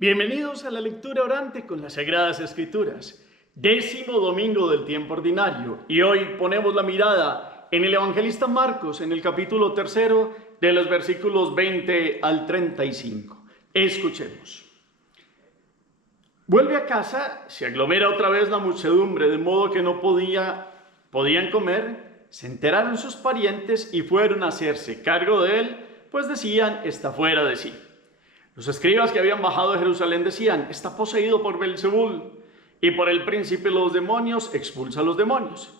Bienvenidos a la lectura orante con las Sagradas Escrituras, 10º domingo del tiempo ordinario, y hoy ponemos la mirada en el evangelista Marcos, en el capítulo 3, de los versículos 20 al 35. Escuchemos. Vuelve a casa, se aglomera otra vez la muchedumbre, de modo que no podían comer. Se enteraron sus parientes y fueron a hacerse cargo de él, pues decían, está fuera de sí. Los escribas que habían bajado de Jerusalén decían, está poseído por Belzebul, y por el príncipe de los demonios expulsa a los demonios.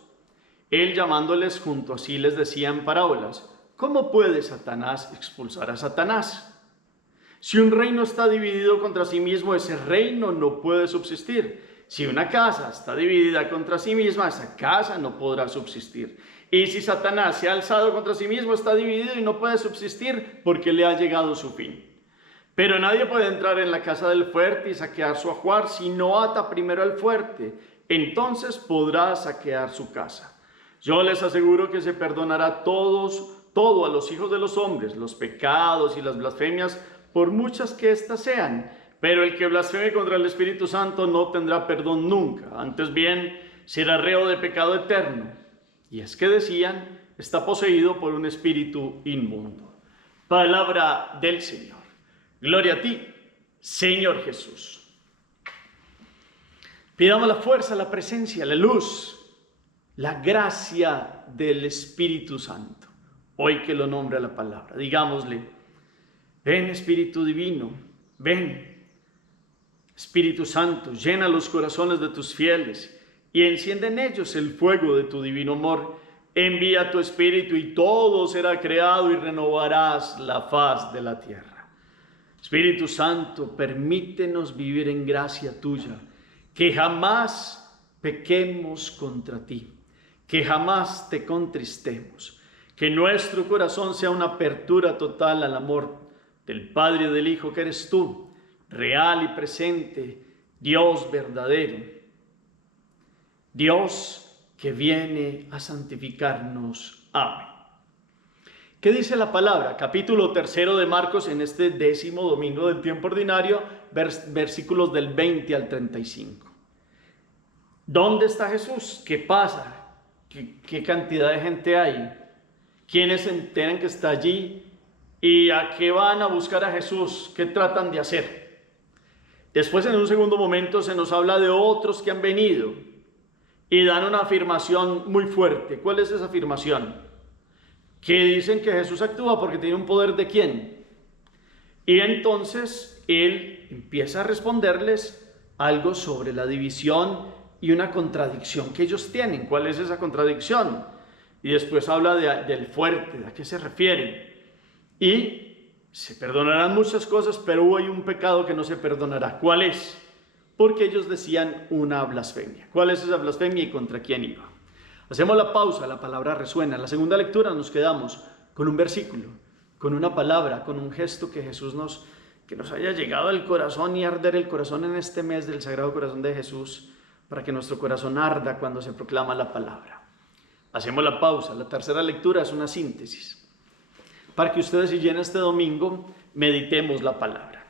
Él, llamándoles junto a sí, les decía en parábolas, ¿cómo puede Satanás expulsar a Satanás? Si un reino está dividido contra sí mismo, ese reino no puede subsistir. Si una casa está dividida contra sí misma, esa casa no podrá subsistir. Y si Satanás se ha alzado contra sí mismo, está dividido y no puede subsistir porque le ha llegado su fin. Pero nadie puede entrar en la casa del fuerte y saquear su ajuar si no ata primero al fuerte. Entonces podrá saquear su casa. Yo les aseguro que se perdonará todo a los hijos de los hombres, los pecados y las blasfemias, por muchas que éstas sean. Pero el que blasfeme contra el Espíritu Santo no tendrá perdón nunca. Antes bien, será reo de pecado eterno. Y es que decían, está poseído por un espíritu inmundo. Palabra del Señor. Gloria a ti, Señor Jesús. Pidamos la fuerza, la presencia, la luz, la gracia del Espíritu Santo. Hoy que lo nombra la palabra, digámosle, ven Espíritu Divino, ven. Espíritu Santo, llena los corazones de tus fieles y enciende en ellos el fuego de tu divino amor. Envía tu Espíritu y todo será creado y renovarás la faz de la tierra. Espíritu Santo, permítenos vivir en gracia tuya, que jamás pequemos contra ti, que jamás te contristemos, que nuestro corazón sea una apertura total al amor del Padre y del Hijo que eres tú, real y presente, Dios verdadero, Dios que viene a santificarnos. Amén. ¿Qué dice la palabra? Capítulo 3 de Marcos en este 10º domingo del tiempo ordinario, versículos del 20 al 35. ¿Dónde está Jesús? ¿Qué pasa? ¿Qué cantidad de gente hay? ¿Quiénes se enteran que está allí? ¿Y a qué van a buscar a Jesús? ¿Qué tratan de hacer? Después, en un segundo momento, se nos habla de otros que han venido y dan una afirmación muy fuerte. ¿Cuál es esa afirmación? Que dicen que Jesús actúa porque tiene un poder ¿de quién? Y entonces Él empieza a responderles algo sobre la división y una contradicción que ellos tienen. ¿Cuál es esa contradicción? Y después habla del fuerte, ¿a qué se refieren? Y se perdonarán muchas cosas, pero hay un pecado que no se perdonará. ¿Cuál es? Porque ellos decían una blasfemia. ¿Cuál es esa blasfemia y contra quién iba? Hacemos la pausa, la palabra resuena. En la segunda lectura nos quedamos con un versículo, con una palabra, con un gesto que que nos haya llegado al corazón y arder el corazón en este mes del Sagrado Corazón de Jesús, para que nuestro corazón arda cuando se proclama la palabra. Hacemos la pausa. La tercera lectura es una síntesis, para que ustedes y yo en este domingo meditemos la palabra.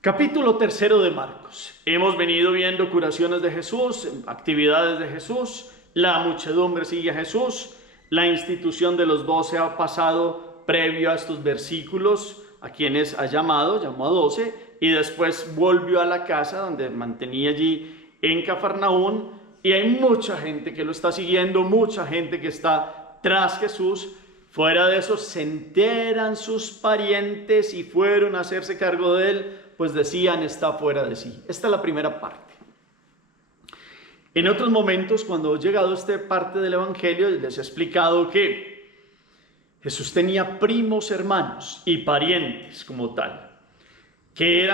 Capítulo 3 de Marcos. Hemos venido viendo curaciones de Jesús, actividades de Jesús. La muchedumbre sigue a Jesús. La institución de los 12 ha pasado previo a estos versículos, a quienes llamó a 12, y después volvió a la casa donde mantenía allí en Cafarnaún, y hay mucha gente que lo está siguiendo, mucha gente que está tras Jesús. Fuera de eso, se enteran sus parientes y fueron a hacerse cargo de él, pues decían, está fuera de sí. Esta es la primera parte. En otros momentos, cuando he llegado a esta parte del Evangelio, les he explicado que Jesús tenía primos hermanos y parientes como tal, que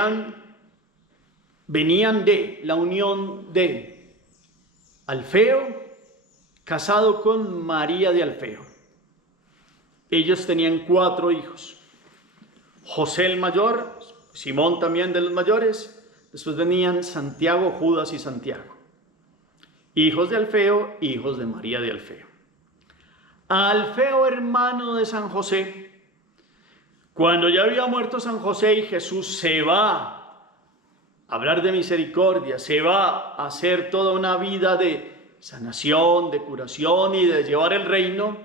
venían de la unión de Alfeo, casado con María de Alfeo. Ellos tenían 4 hijos. José el mayor, Simón también de los mayores, después venían Santiago, Judas y Santiago. Hijos de Alfeo, hijos de María de Alfeo. A Alfeo, hermano de San José, cuando ya había muerto San José y Jesús se va hablar de misericordia, se va a hacer toda una vida de sanación, de curación y de llevar el reino,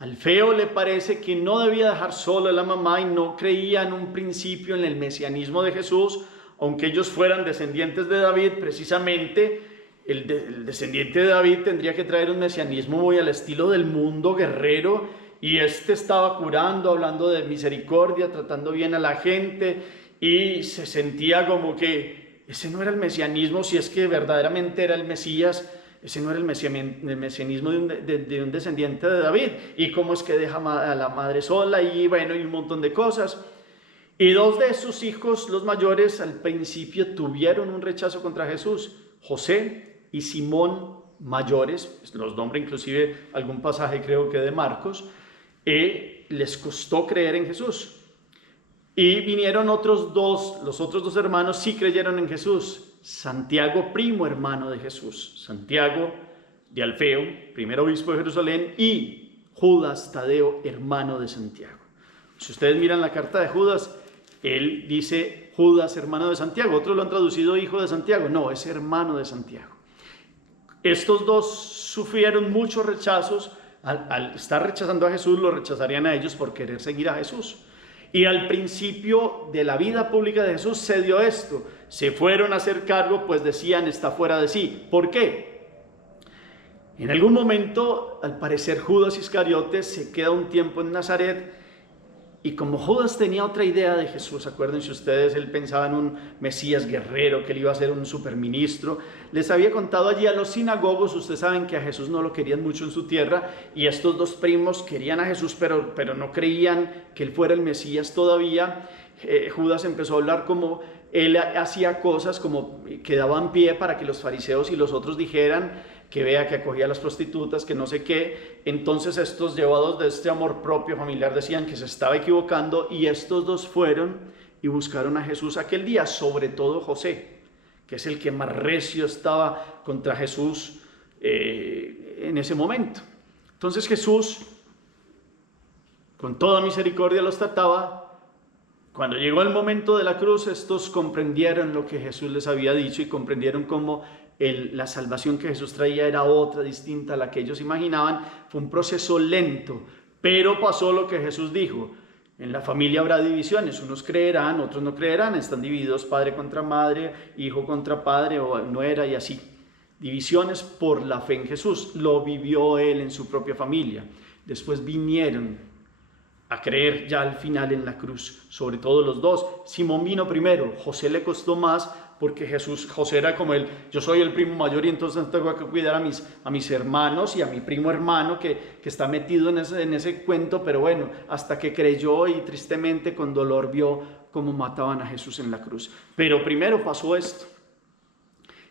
al feo le parece que no debía dejar sola a la mamá y no creía en un principio en el mesianismo de Jesús, aunque ellos fueran descendientes de David. Precisamente el descendiente de David tendría que traer un mesianismo muy al estilo del mundo guerrero, y estaba curando, hablando de misericordia, tratando bien a la gente, y se sentía como que ese no era el mesianismo. Si es que verdaderamente era el Mesías, ese no era el mesianismo de un descendiente de David. Y cómo es que deja a la madre sola, y bueno, y un montón de cosas. Y dos de sus hijos, los mayores, al principio tuvieron un rechazo contra Jesús, José y Simón, mayores, los nombra inclusive algún pasaje creo que de Marcos, les costó creer en Jesús. Y vinieron los otros dos hermanos sí creyeron en Jesús. Santiago, primo hermano de Jesús, Santiago de Alfeo, primer obispo de Jerusalén, y Judas Tadeo, hermano de Santiago. Si ustedes miran la carta de Judas, él dice Judas, hermano de Santiago. Otros lo han traducido hijo de Santiago. No, es hermano de Santiago. Estos dos sufrieron muchos rechazos. Al estar rechazando a Jesús, lo rechazarían a ellos por querer seguir a Jesús. Y al principio de la vida pública de Jesús se dio esto. Se fueron a hacer cargo, pues decían, está fuera de sí. ¿Por qué? En algún momento, al parecer, Judas Iscariote se queda un tiempo en Nazaret. Y como Judas tenía otra idea de Jesús, acuérdense ustedes, él pensaba en un Mesías guerrero, que él iba a ser un superministro. Les había contado allí a los sinagogos, ustedes saben que a Jesús no lo querían mucho en su tierra, y estos dos primos querían a Jesús, pero no creían que él fuera el Mesías todavía. Judas empezó a hablar como él hacía cosas, como que daban pie para que los fariseos y los otros dijeran que vea que acogía a las prostitutas, que no sé qué. Entonces estos, llevados de este amor propio familiar, decían que se estaba equivocando, y estos dos fueron y buscaron a Jesús aquel día, sobre todo José, que es el que más recio estaba contra Jesús en ese momento. Entonces Jesús, con toda misericordia, los trataba. Cuando llegó el momento de la cruz, estos comprendieron lo que Jesús les había dicho y comprendieron cómo la salvación que Jesús traía era otra, distinta a la que ellos imaginaban. Fue un proceso lento, pero pasó lo que Jesús dijo. En la familia habrá divisiones, unos creerán, otros no creerán, están divididos padre contra madre, hijo contra padre o nuera y así. Divisiones por la fe en Jesús, lo vivió él en su propia familia. Después vinieron a creer ya al final en la cruz, sobre todo los dos. Simón vino primero, José le costó más, porque José era como yo soy el primo mayor y entonces tengo que cuidar a mis hermanos y a mi primo hermano que está metido en ese cuento, pero bueno, hasta que creyó y tristemente con dolor vio cómo mataban a Jesús en la cruz. Pero primero pasó esto,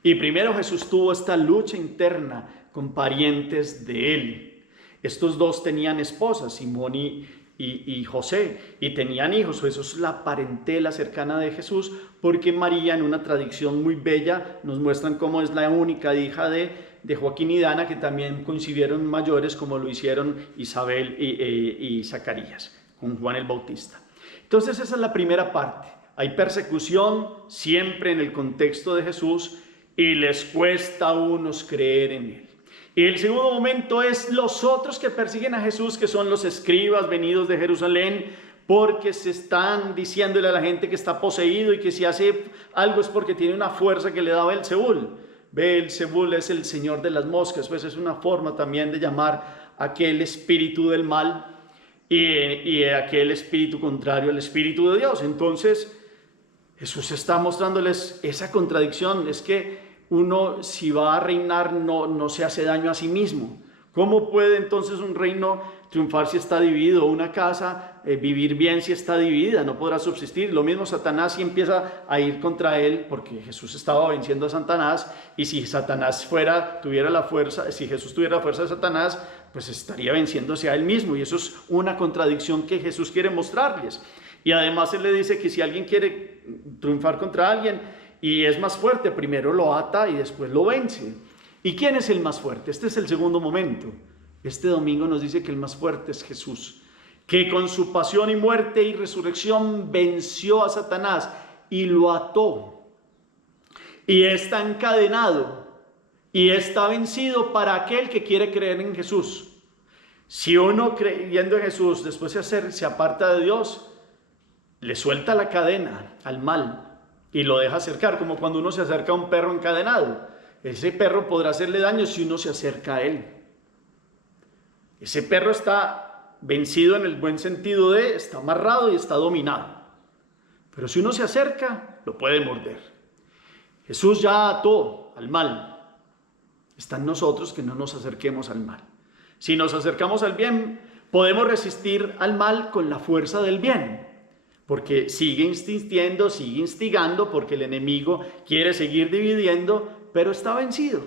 y primero Jesús tuvo esta lucha interna con parientes de él. Estos dos tenían esposas, Simón y José, y tenían hijos. Eso es la parentela cercana de Jesús, porque María, en una tradición muy bella, nos muestran cómo es la única hija de Joaquín y Dana, que también concibieron mayores, como lo hicieron Isabel y Zacarías con Juan el Bautista. Entonces esa es la primera parte. Hay persecución siempre en el contexto de Jesús, y les cuesta a unos creer en él. Y el segundo momento es los otros que persiguen a Jesús, que son los escribas venidos de Jerusalén, porque se están diciéndole a la gente que está poseído y que si hace algo es porque tiene una fuerza que le da Beelzebul. Beelzebul es el señor de las moscas, pues es una forma también de llamar a aquel espíritu del mal y aquel espíritu contrario al espíritu de Dios. Entonces Jesús está mostrándoles esa contradicción. Es que uno, si va a reinar, no se hace daño a sí mismo. ¿Cómo puede entonces un reino triunfar si está dividido? Una casa vivir bien si está dividida, no podrá subsistir. Lo mismo Satanás, si empieza a ir contra él, porque Jesús estaba venciendo a Satanás, y si tuviera la fuerza, si Jesús tuviera la fuerza de Satanás, pues estaría venciéndose a él mismo, y eso es una contradicción que Jesús quiere mostrarles. Y además él le dice que si alguien quiere triunfar contra alguien y es más fuerte, primero lo ata y después lo vence. ¿Y quién es el más fuerte? Este es el segundo momento. Este domingo nos dice que el más fuerte es Jesús, que con su pasión y muerte y resurrección venció a Satanás y lo ató. y está encadenado y está vencido para aquel que quiere creer en Jesús. Si uno creyendo en Jesús después se aparta de Dios, le suelta la cadena al mal y lo deja acercar, como cuando uno se acerca a un perro encadenado. Ese perro podrá hacerle daño si uno se acerca a él. Ese perro está vencido en el buen sentido de está amarrado y está dominado. Pero si uno se acerca, lo puede morder. Jesús ya ató al mal. Está en nosotros que no nos acerquemos al mal. Si nos acercamos al bien, podemos resistir al mal con la fuerza del bien. Porque sigue insistiendo, sigue instigando, porque el enemigo quiere seguir dividiendo, pero está vencido.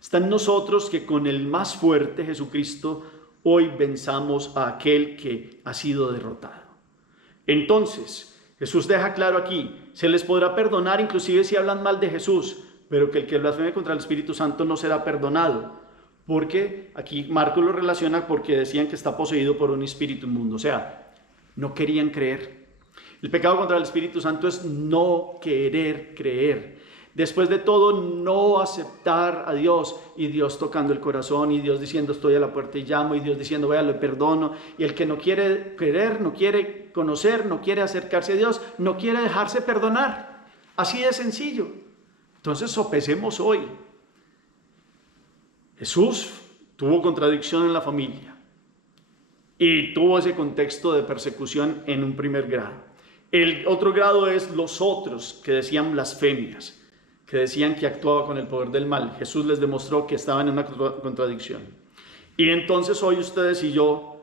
Está en nosotros que con el más fuerte, Jesucristo, hoy venzamos a aquel que ha sido derrotado. Entonces, Jesús deja claro aquí, se les podrá perdonar inclusive si hablan mal de Jesús, pero que el que blasfeme contra el Espíritu Santo no será perdonado. Porque aquí Marcos lo relaciona porque decían que está poseído por un espíritu inmundo. O sea, no querían creer. El pecado contra el Espíritu Santo es no querer creer. Después de todo, no aceptar a Dios y Dios tocando el corazón y Dios diciendo estoy a la puerta y llamo y Dios diciendo vaya, le perdono. Y el que no quiere creer, no quiere conocer, no quiere acercarse a Dios, no quiere dejarse perdonar. Así de sencillo. Entonces sopesemos hoy. Jesús tuvo contradicción en la familia y tuvo ese contexto de persecución en un primer grado. El otro grado es los otros que decían blasfemias, que decían que actuaba con el poder del mal. Jesús les demostró que estaban en una contradicción. Y entonces hoy ustedes y yo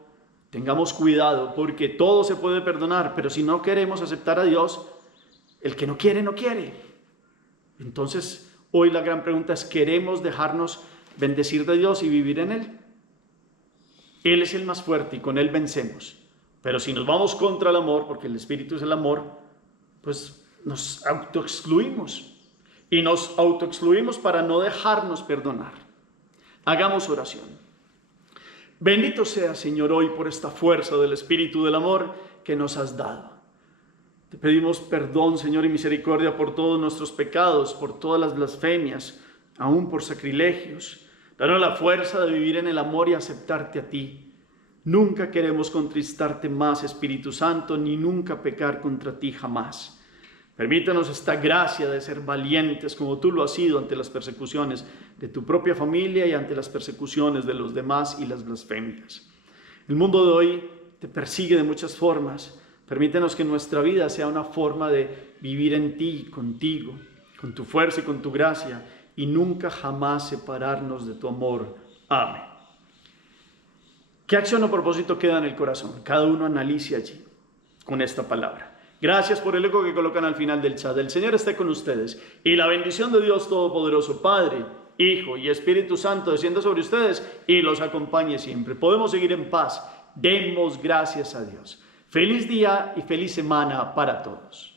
tengamos cuidado porque todo se puede perdonar, pero si no queremos aceptar a Dios, el que no quiere, no quiere. Entonces hoy la gran pregunta es, ¿queremos dejarnos bendecir de Dios y vivir en Él? Él es el más fuerte y con Él vencemos. Pero si nos vamos contra el amor, porque el Espíritu es el amor, pues nos autoexcluimos. Y nos autoexcluimos para no dejarnos perdonar. Hagamos oración. Bendito sea, Señor, hoy por esta fuerza del Espíritu del amor que nos has dado. Te pedimos perdón, Señor, y misericordia por todos nuestros pecados, por todas las blasfemias, aún por sacrilegios. Danos la fuerza de vivir en el amor y aceptarte a ti. Nunca queremos contristarte más, Espíritu Santo, ni nunca pecar contra ti jamás. Permítanos esta gracia de ser valientes como tú lo has sido ante las persecuciones de tu propia familia y ante las persecuciones de los demás y las blasfemias. El mundo de hoy te persigue de muchas formas. Permítanos que nuestra vida sea una forma de vivir en ti, contigo, con tu fuerza y con tu gracia, y nunca jamás separarnos de tu amor. Amén. ¿Qué acción o propósito queda en el corazón? Cada uno analice allí con esta palabra. Gracias por el eco que colocan al final del chat. El Señor esté con ustedes y la bendición de Dios Todopoderoso, Padre, Hijo y Espíritu Santo descienda sobre ustedes y los acompañe siempre. Podemos seguir en paz. Demos gracias a Dios. Feliz día y feliz semana para todos.